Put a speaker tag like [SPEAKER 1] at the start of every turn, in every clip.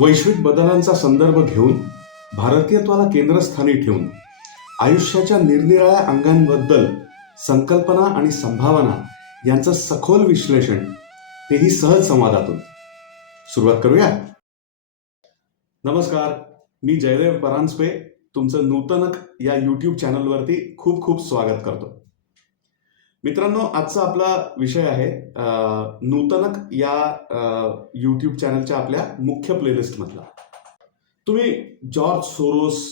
[SPEAKER 1] वैश्विक बदलांचा संदर्भ घेऊन भारतीयत्वाला केंद्रस्थानी ठेवून आयुष्याच्या निरनिराळ्या अंगांबद्दल संकल्पना आणि संभावना यांचं सखोल विश्लेषण तेही सहज संवादातून. सुरुवात करूया. नमस्कार मी जयदेव परांजपे तुमचं नूतनक या यूट्यूब चॅनलवरती खूप खूप स्वागत करतो. मित्रांनो आजचा आपला विषय आहे नूतनक या यूट्यूब चॅनलच्या आपल्या मुख्य प्लेलिस्टमधला तुम्ही George Soros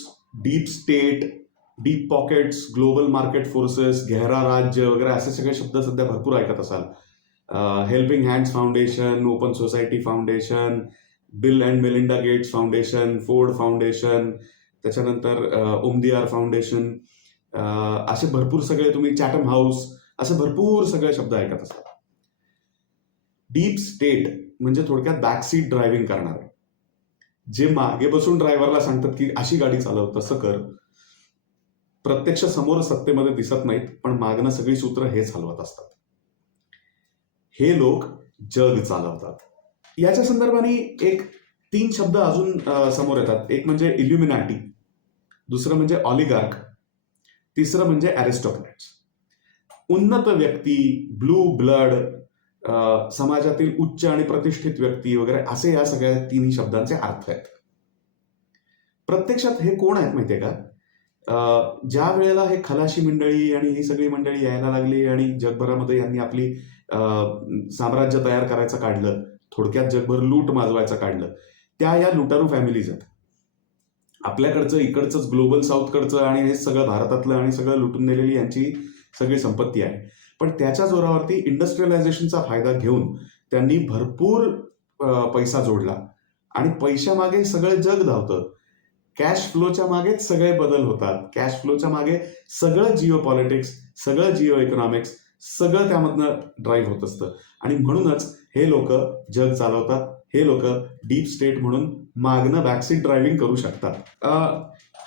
[SPEAKER 1] deep state deep pockets global market forces गहरा राज्य वगैरे असे सगळे शब्द सध्या भरपूर ऐकत असाल. Helping hands foundation open society foundation Bill and Melinda Gates foundation Ford foundation त्याच्यानंतर ओमदिआर फाउंडेशन असे भरपूर सगळे तुम्ही चॅटम हाऊस असे भरपूर सगळे शब्द ऐकत असतात. डीप स्टेट म्हणजे थोडक्यात बॅकसीट ड्रायव्हिंग करणार. जे मागे बसून ड्रायव्हरला सांगतात की अशी गाडी चालव तसं कर. प्रत्यक्ष समोर सत्तेमध्ये दिसत नाहीत पण मागणं सगळी सूत्र हे चालवत असतात. हे लोक जग चालवतात. याच्या संदर्भाने एक तीन शब्द अजून समोर येतात. एक म्हणजे इल्युमिनाटी दुसरं म्हणजे ऑलिगार्क तिसरं म्हणजे अरिस्टोक्रॅट्स उन्नत व्यक्ती ब्लू ब्लड समाजातील उच्च आणि प्रतिष्ठित व्यक्ती वगैरे असे या सगळ्या तिन्ही शब्दांचे अर्थ आहेत. प्रत्यक्षात हे कोण आहेत माहितीये का? ज्या वेळेला हे खलाशी मंडळी आणि ही सगळी मंडळी यायला लागली आणि जगभरामध्ये यांनी आपली साम्राज्य तयार करायचं काढलं थोडक्यात जगभर लूट माजवायचं काढलं त्या या लुटारू फॅमिलीज आहेत. आपल्याकडचं इकडचंच ग्लोबल साऊथकडचं आणि हे सगळं भारतातलं आणि सगळं लुटून नेलेली यांची सगळी संपत्ती आहे. पण त्याच्या जोरावरती इंडस्ट्रियलायझेशनचा फायदा घेऊन त्यांनी भरपूर पैसा जोडला. आणि पैशामागे सगळं जग धावतं. कॅश फ्लोच्या मागेच सगळे बदल होतात. कॅश फ्लोच्या मागे सगळं जिओ पॉलिटिक्स सगळं जिओ इकॉनॉमिक्स सगळं त्यामधनं ड्राईव्ह होत असतं. आणि म्हणूनच हे लोक जग चालवतात. हे लोक डीप स्टेट म्हणून मागणं बॅकसीट ड्रायव्हिंग करू शकतात.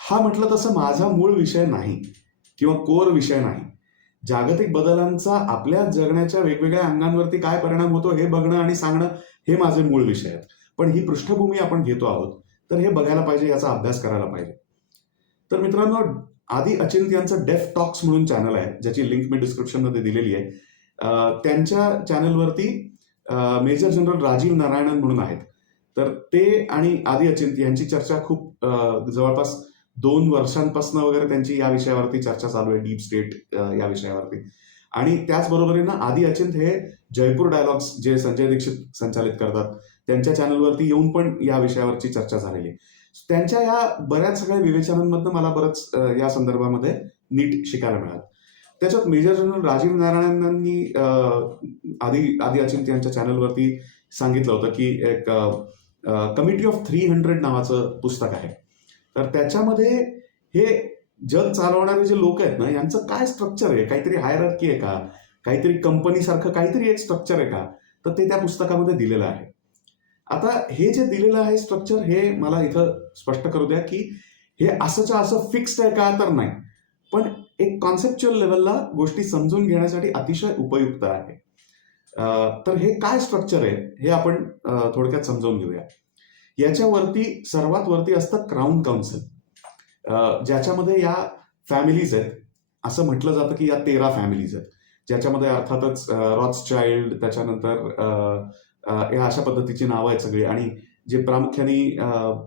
[SPEAKER 1] हा म्हटलं तसं माझा मूळ विषय नाही किंवा कोर विषय नाही. जागतिक बदलांचा आपल्या जगण्याच्या वेगवेगळ्या अंगांवरती काय परिणाम होतो हे बघणं आणि सांगणं हे माझे मूळ विषय आहेत. पण ही पृष्ठभूमी आपण घेतो आहोत तर हे बघायला पाहिजे याचा अभ्यास करायला पाहिजे. तर मित्रांनो आधी अचिंत यांचं डेफ टॉक्स म्हणून चॅनल आहे ज्याची लिंक मी डिस्क्रिप्शनमध्ये दिलेली आहे. त्यांच्या चॅनलवरती मेजर जनरल राजीव नारायणन म्हणून आहेत. तर ते आणि आदी अचिंत यांची चर्चा खूप जवळपास दोन वर्षांपासून वगैरे त्यांची या विषयावरती चर्चा चालू आहे डीप स्टेट या विषयावरती. आणि त्याचबरोबरीनं आदी अचिंत हे जयपूर डायलॉग्स जे संजय दीक्षित संचालित करतात त्यांच्या चॅनलवरती येऊन पण या विषयावरची चर्चा झालेली आहे. त्यांच्या या बऱ्याच सगळ्या विवेचनांमधनं मला बरंच या संदर्भामध्ये नीट शिकायला मिळालं. त्याच्यात मेजर जनरल राजीव नारायणांनी आधी आधी अचिंत यांच्या चॅनलवरती सांगितलं होतं की एक कमिटी ऑफ थ्री हंड्रेड नावाचं पुस्तक आहे. तर त्याच्यामध्ये हे जग चालवणारे जे लोक आहेत ना यांचं काय स्ट्रक्चर आहे? काहीतरी हायरकी आहे का? काहीतरी कंपनीसारखं काहीतरी एक स्ट्रक्चर आहे का? तर ते त्या पुस्तकामध्ये दिलेलं आहे. आता हे जे दिलेलं आहे स्ट्रक्चर हे मला इथं स्पष्ट करू द्या की हे असंच्या असं फिक्स्ड आहे का तर नाही. पण एक कॉन्सेप्च्युअल लेवलला गोष्टी समजून घेण्यासाठी अतिशय उपयुक्त आहे. तर हे काय स्ट्रक्चर आहे हे आपण थोडक्यात समजावून घेऊया. याच्यावरती सर्वात वरती असतं क्राऊन काउन्सिल ज्याच्यामध्ये या फॅमिलीज आहेत असं म्हटलं जातं की या तेरा फॅमिलीज आहेत. ज्याच्यामध्ये अर्थातच रॉच चाइल्ड त्याच्यानंतर या अशा पद्धतीची नावं आहेत सगळी. आणि जे प्रामुख्याने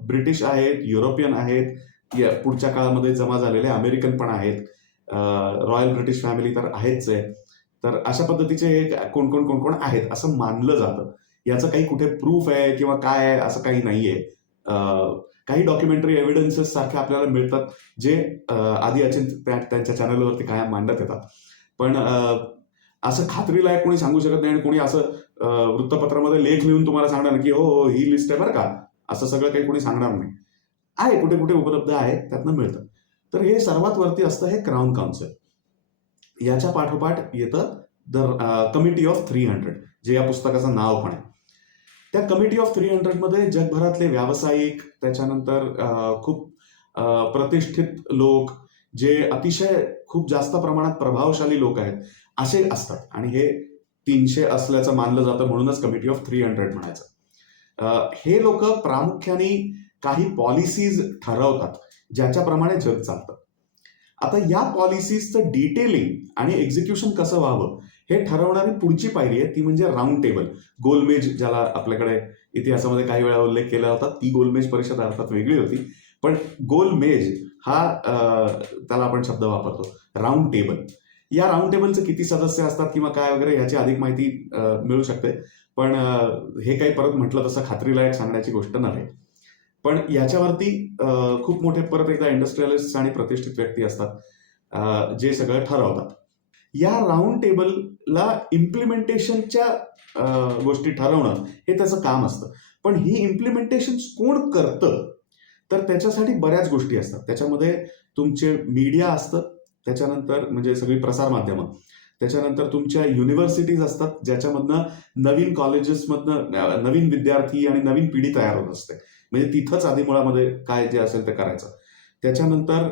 [SPEAKER 1] ब्रिटिश आहेत युरोपियन आहेत या पुढच्या काळामध्ये जमा झालेले अमेरिकन पण आहेत. रॉयल ब्रिटिश फॅमिली तर आहेच आहे. तर अशा पद्धतीचे हे कोण कोण कोण कोण आहेत असं मानलं जातं. याचं काही कुठे प्रूफ आहे किंवा काय आहे असं काही नाहीये. काही डॉक्युमेंटरी एव्हिडन्सेस सारखे आपल्याला मिळतात जे आधी अचिंत त्यांच्या चॅनलवरती कायम मांडत येतात. पण अं, असं खात्रीलायक कोणी सांगू शकत नाही आणि कोणी असं वृत्तपत्रामध्ये लेख लिहून तुम्हाला सांगणार की हो हो ही लिस्ट आहे बरं का. असं सगळं काही कोणी सांगणार नाही. आहे कुठे कुठे उपलब्ध आहे त्यातनं मिळतं. तर हे सर्वात वरती असतं हे क्राऊन काउन्सिल याच्या पाठोपाठ येतं the committee of three hundred जे या पुस्तकाचं नाव पण आहे. त्या कमिटी ऑफ थ्री हंड्रेडमध्ये जगभरातले व्यावसायिक त्याच्यानंतर खूप प्रतिष्ठित लोक जे अतिशय खूप जास्त प्रमाणात प्रभावशाली लोक आहेत असे असतात. आणि हे तीनशे असल्याचं मानलं जातं म्हणूनच कमिटी ऑफ थ्री हंड्रेड म्हणायचं. हे लोक प्रामुख्याने काही पॉलिसीज ठरवतात ज्याच्याप्रमाणे जग चालतं. आता या पॉलिसीजचं डिटेलिंग आणि एक्झिक्युशन कसं व्हावं हे ठरवणारी पुढची पायरी आहे ती म्हणजे राऊंड टेबल गोलमेज ज्याला आपल्याकडे इतिहासामध्ये काही वेळा उल्लेख केला होता ती गोलमेज परिषद अर्थात वेगळी होती. पण गोलमेज हा त्याला आपण शब्द वापरतो राऊंड टेबल या राऊंड टेबलचे किती सदस्य असतात किंवा काय वगैरे याची अधिक माहिती मिळू शकते. पण हे काही परत म्हटलं तसं खात्रीलायक सांगण्याची गोष्ट नव्हे पण याच्यावरती खूप मोठे परत एकदा इंडस्ट्रियलिस्ट आणि प्रतिष्ठित व्यक्ती असतात जे सगळं ठरवतात. या राऊंड टेबलला इम्प्लिमेंटेशनच्या गोष्टी ठरवणं हे त्याचं काम असतं. पण ही इम्प्लिमेंटेशन कोण करतं? तर त्याच्यासाठी बऱ्याच गोष्टी असतात. त्याच्यामध्ये तुमचे मीडिया असतं. त्याच्यानंतर म्हणजे सगळी प्रसारमाध्यमं त्याच्यानंतर तुमच्या युनिव्हर्सिटीज असतात ज्याच्यामधनं नवीन कॉलेजेसमधनं नवीन विद्यार्थी आणि नवीन पिढी तयार होत असते. म्हणजे तिथंच आधी मुळामध्ये काय जे असेल ते करायचं. त्याच्यानंतर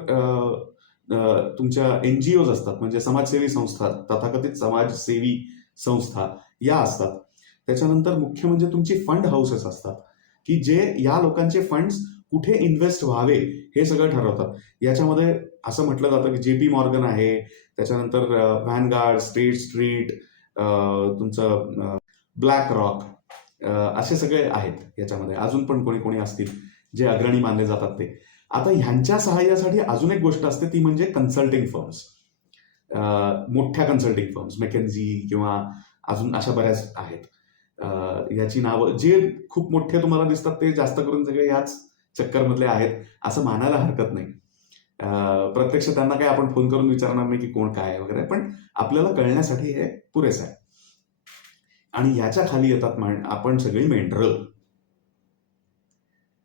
[SPEAKER 1] तुमच्या एन जी ओज असतात म्हणजे समाजसेवी संस्था तथाकथित समाजसेवी संस्था या असतात. त्याच्यानंतर मुख्य म्हणजे तुमची फंड हाऊसेस असतात की जे या लोकांचे फंड्स कुठे इन्व्हेस्ट व्हावे हे सगळं ठरवतात. याच्यामध्ये असं म्हटलं जातं की जे पी मॉर्गन आहे त्याच्यानंतर व्हॅनगार्ड स्टेट स्ट्रीट तुमचं ब्लॅक रॉक असे सगळे आहेत याच्यामध्ये. अजून पण कोणी कोणी असतील जे अग्रणी मानले जातात ते. आता ह्यांच्या सहाय्यासाठी अजून एक गोष्ट असते ती म्हणजे कन्सल्टिंग फर्म्स मोठ्या कन्सल्टिंग फर्म्स मेकेन्झी किंवा अजून अशा बऱ्याच आहेत. याची नावं जे खूप मोठे तुम्हाला दिसतात ते जास्त करून सगळे याच चक्करमधले आहेत असं मानायला हरकत नाही. प्रत्यक्ष त्यांना काही आपण फोन करून विचारणार नाही की कोण काय आहे वगैरे पण आपल्याला कळण्यासाठी हे पुरेसं आहे. आणि याच्या खाली येतात आपण सगळी मेंढरं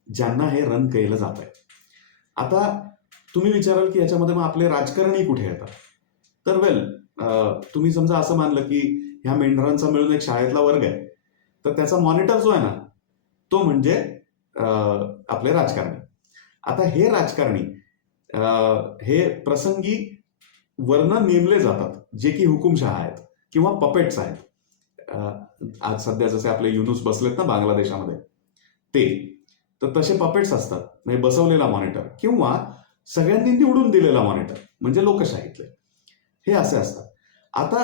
[SPEAKER 1] ज्यांना हे रन केलं जात आहे आता तुम्ही विचाराल की याच्यामध्ये मग आपले राजकारणी कुठे येतात? तर वेल तुम्ही समजा असं मानलं की ह्या मेंढरांचा मिळून एक शाळेतला वर्ग आहे तर त्याचा मॉनिटर जो आहे ना तो म्हणजे आपले राजकारणी. आता हे राजकारणी हे प्रसंगी वर्ण नेमले जातात जे की हुकुमशहा आहेत किंवा पपेट्स आहेत. आज सध्या जसे आपले युनुस बसलेत ना बांगलादेशामध्ये ते. तर तसे पपेट्स असतात. म्हणजे बसवलेला मॉनिटर किंवा सगळ्यांनी निवडून दिलेला मॉनिटर म्हणजे लोकशाहीतले. हे असे असतात. आता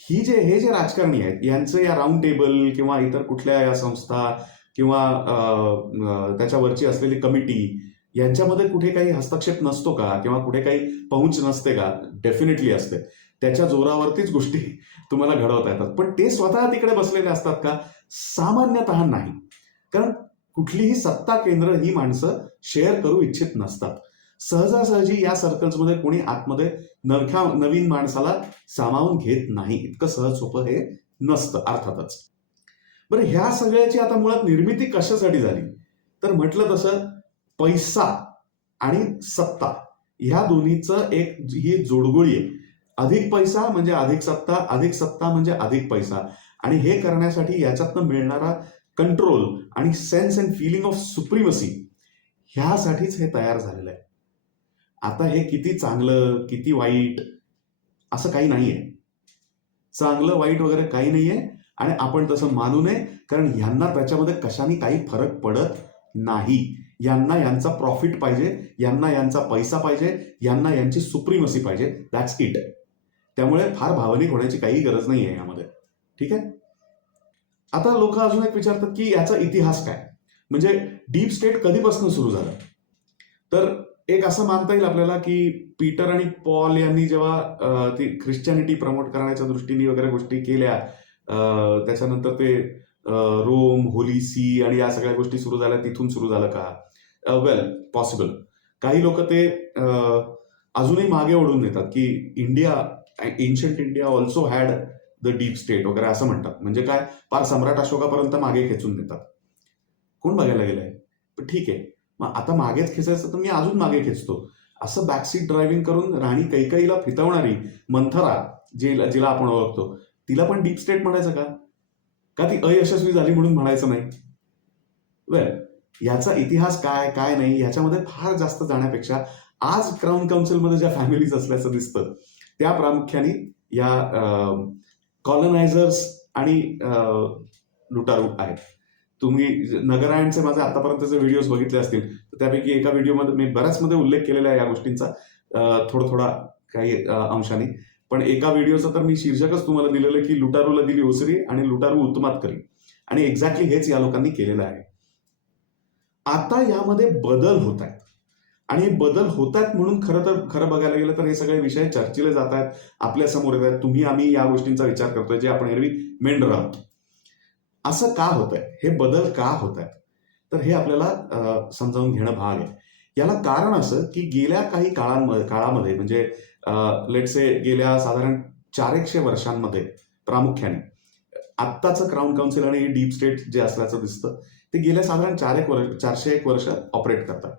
[SPEAKER 1] ही जे हे जे राजकारणी आहेत यांचं या राऊंड टेबल किंवा इतर कुठल्या या संस्था किंवा त्याच्यावरची असलेली कमिटी यांच्यामध्ये कुठे काही हस्तक्षेप नसतो का? किंवा कुठे काही पहुंच नसते का? डेफिनेटली असते. त्याच्या जोरावरतीच गोष्टी तुम्हाला घडवता येतात. पण ते स्वतः तिकडे बसलेले असतात का? सामान्यतः नाही. कारण कुठलीही सत्ता केंद्र ही माणसं शेअर करू इच्छित नसतात. सहजासहजी या सर्कल्समध्ये कोणी आतमध्ये नरख्या नवीन माणसाला सामावून घेत नाही. इतकं सहज सोपं हे नसतं अर्थातच. बरं ह्या सगळ्याची आता मुळात निर्मिती कशासाठी झाली? तर म्हटलं तसं पैसा आणि सत्ता ह्या दोन्हीचं एक ही जोडगोळी आहे. अधिक पैसा म्हणजे अधिक सत्ता अधिक सत्ता म्हणजे अधिक पैसा. आणि हे करण्यासाठी याच्यातनं मिळणारा कंट्रोल आणि sense and feeling of supremacy ह्यासाठीच हे तयार झालेलं आहे. आता हे किती चांगलं किती वाईट असं काही नाहीये. चांगलं वाईट वगैरे काही नाहीये आणि आपण तसं मानू नये कारण यांना त्याच्यामध्ये कशाने काही फरक पडत नाही. यांना यांचा प्रॉफिट पाहिजे यांना यांचा पैसा पाहिजे यांना यांची सुप्रीमसी पाहिजे. दॅट्स इट त्यामुळे फार भावनिक होण्याची काही गरज नाही आहे यामध्ये. ठीक आहे? आता लोक अजून एक विचारतात की याचा इतिहास काय? म्हणजे डीप स्टेट कधीपासून सुरू झालं? तर एक असं मानता येईल आपल्याला की पीटर आणि पॉल यांनी जेव्हा ती ख्रिश्चॅनिटी प्रमोट करण्याच्या दृष्टीने वगैरे गोष्टी केल्या त्याच्यानंतर ते रोम होली सी आणि या सगळ्या गोष्टी सुरू झाल्या तिथून सुरू झालं का? वेल पॉसिबल काही लोक ते अजूनही मागे ओढून देतात की India ancient India also had the deep state वगैरे असं म्हणतात. म्हणजे काय? फार सम्राट अशोकापर्यंत मागे खेचून नेतात. कोण बघायला गेलंय? पण ठीक आहे. मग आता मागेच खेचायचं तर मी अजून मागे खेचतो. असं बॅकसीट ड्रायव्हिंग करून राणी कैकईला फितवणारी मंथरा जे जिला आपण ओळखतो तिला पण डीप स्टेट म्हणायचं का? का ती अयशस्वी झाली म्हणून म्हणायचं नाही? वेल याचा इतिहास काय काय नाही याच्यामध्ये फार जास्त जाण्यापेक्षा आज क्राऊन काउन्सिलमध्ये ज्या फॅमिलीज असल्याचं दिसतं त्या प्रामुख्याने या कॉलनायझर्स आणि लुटारू आहेत. तुम्ही नगरायणचे माझे आतापर्यंतचे व्हिडिओज बघितले असतील तर त्यापैकी एका व्हिडिओमध्ये मी बऱ्याच मध्ये उल्लेख केलेला आहे या गोष्टींचा. थोडा थोडा काही अंशाने. पण एका व्हिडिओचं तर मी शीर्षकच तुम्हाला दिलेलं की लुटारूला दिली ओसरी आणि लुटारू उत्तमात करी. आणि एक्झॅक्टली हेच या लोकांनी केलेलं आहे. आता यामध्ये बदल होत आहेत. आणि हे बदल होत आहेत म्हणून खरं तर खरं बघायला गेलं तर हे सगळे विषय चर्चेला जात आहेत आपल्यासमोर येत आहेत तुम्ही आम्ही या गोष्टींचा विचार करतोय जे आपण एरवी मेंढर आहोत. असं का होत आहे हे बदल का होत आहेत तर हे आपल्याला समजावून घेणं भाग आहे. याला कारण असं की गेल्या काही काळांमध्ये काळामध्ये म्हणजे लेटसे गेल्या साधारण चारेकशे वर्षांमध्ये प्रामुख्याने आत्ताचं क्राऊन काउन्सिल आणि डीप स्टेट जे असल्याचं दिसतं ते गेल्या साधारण चार एक वर्ष चारशे एक वर्ष ऑपरेट करतात.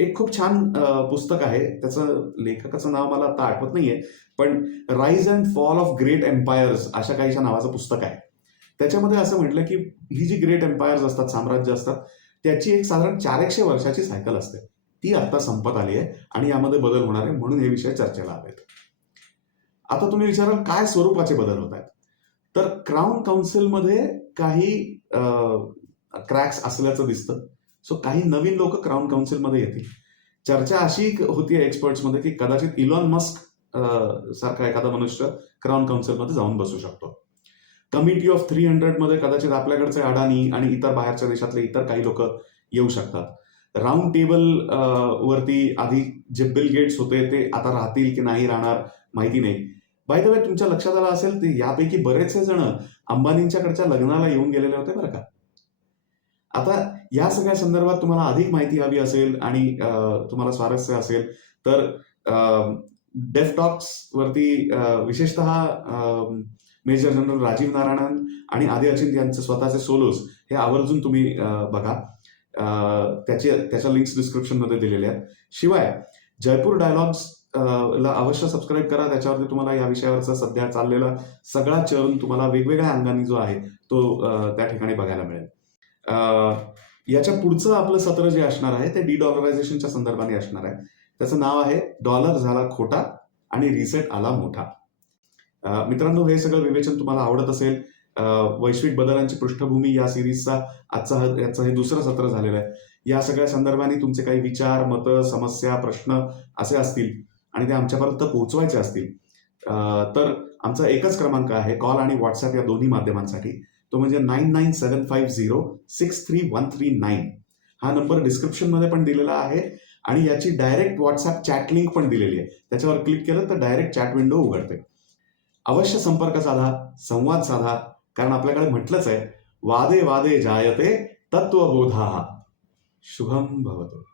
[SPEAKER 1] एक खूप छान पुस्तक आहे. त्याचं लेखकाचं नाव मला आता आठवत नाहीये पण rise and fall of great empires अशा काहीच्या नावाचं पुस्तक आहे. त्याच्यामध्ये असं म्हटलं की ही जी ग्रेट एम्पायर्स असतात साम्राज्य असतात त्याची एक साधारण चार एकशे वर्षाची सायकल असते. ती आता संपत आली आहे आणि यामध्ये बदल होणार आहे म्हणून हे विषय चर्चेला आलेत. आता तुम्ही विचाराल काय स्वरूपाचे बदल होत आहेत? तर क्राऊन काउन्सिलमध्ये काही क्रॅक्स असल्याचं दिसतं. सो काही नवीन लोक क्राऊन काउन्सिलमध्ये येतील. चर्चा अशी होती एक्सपर्ट्समध्ये की कदाचित इलॉन मस्क सारखा एखादा मनुष्य क्राऊन काउन्सिलमध्ये जाऊन बसू शकतो. कमिटी ऑफ थ्री हंड्रेडमध्ये कदाचित आपल्याकडचे अडाणी आणि इतर बाहेरच्या देशातले इतर काही लोक येऊ शकतात. राऊंड टेबल वरती आधी जे बिल गेट्स होते ते आता राहतील की नाही राहणार माहिती नाही. बाय द वे तुमच्या लक्षात आलं असेल ते यापैकी बरेचसे जण अंबानींच्याकडच्या लग्नाला येऊन गेलेले होते बरं का? आता या सगळ्या संदर्भात तुम्हाला अधिक माहिती हवी असेल आणि तुम्हाला स्वारस्य असेल तर डेफटॉक्स वरती विशेषतः मेजर जनरल राजीव नारायणन आणि आदी अचिंत यांचे स्वतःचे सोलोज हे आवर्जून तुम्ही बघा. त्याचे त्याच्या लिंक्स डिस्क्रिप्शनमध्ये दिलेल्या आहेत. शिवाय जयपूर डायलॉग्स ला अवश्य सबस्क्राईब करा. त्याच्यावरती तुम्हाला या विषयावरचा सध्या चाललेला सगळा चरण तुम्हाला वेगवेगळ्या अंगाने जो आहे तो त्या ठिकाणी बघायला मिळेल. याच्या पुढचं आपलं सत्र जे असणार आहे ते डॉलरायझेशनच्या संदर्भाने असणार आहे. त्याचं नाव आहे डॉलर झाला खोटा आणि रिसेट आला मोठा. मित्रांनो हे सगळं विवेचन तुम्हाला आवडत असेल वैश्विक बदलांची पृष्ठभूमी या सिरीजचा आजचा याचं हे दुसरं सत्र झालेलं आहे. या सगळ्या संदर्भाने तुमचे काही विचार मतं समस्या प्रश्न असे असतील आणि ते आमच्यापर्यंत पोहोचवायचे असतील तर आमचा एकच क्रमांक आहे कॉल आणि व्हॉट्सअप या दोन्ही माध्यमांसाठी. तो म्हणजे nine nine seven five zero six three one three nine. हा नंबर डिस्क्रिप्शनमध्ये पण दिलेला आहे आणि याची डायरेक्ट व्हॉट्सअप चॅट लिंक पण दिलेली आहे. त्याच्यावर क्लिक केलं तर डायरेक्ट चॅट विंडो उघडते. अवश्य संपर्क साधा संवाद साधा कारण आपल्याकडे म्हटलंच आहे वादे वादे जायते तत्वबोधा शुभम भवतो.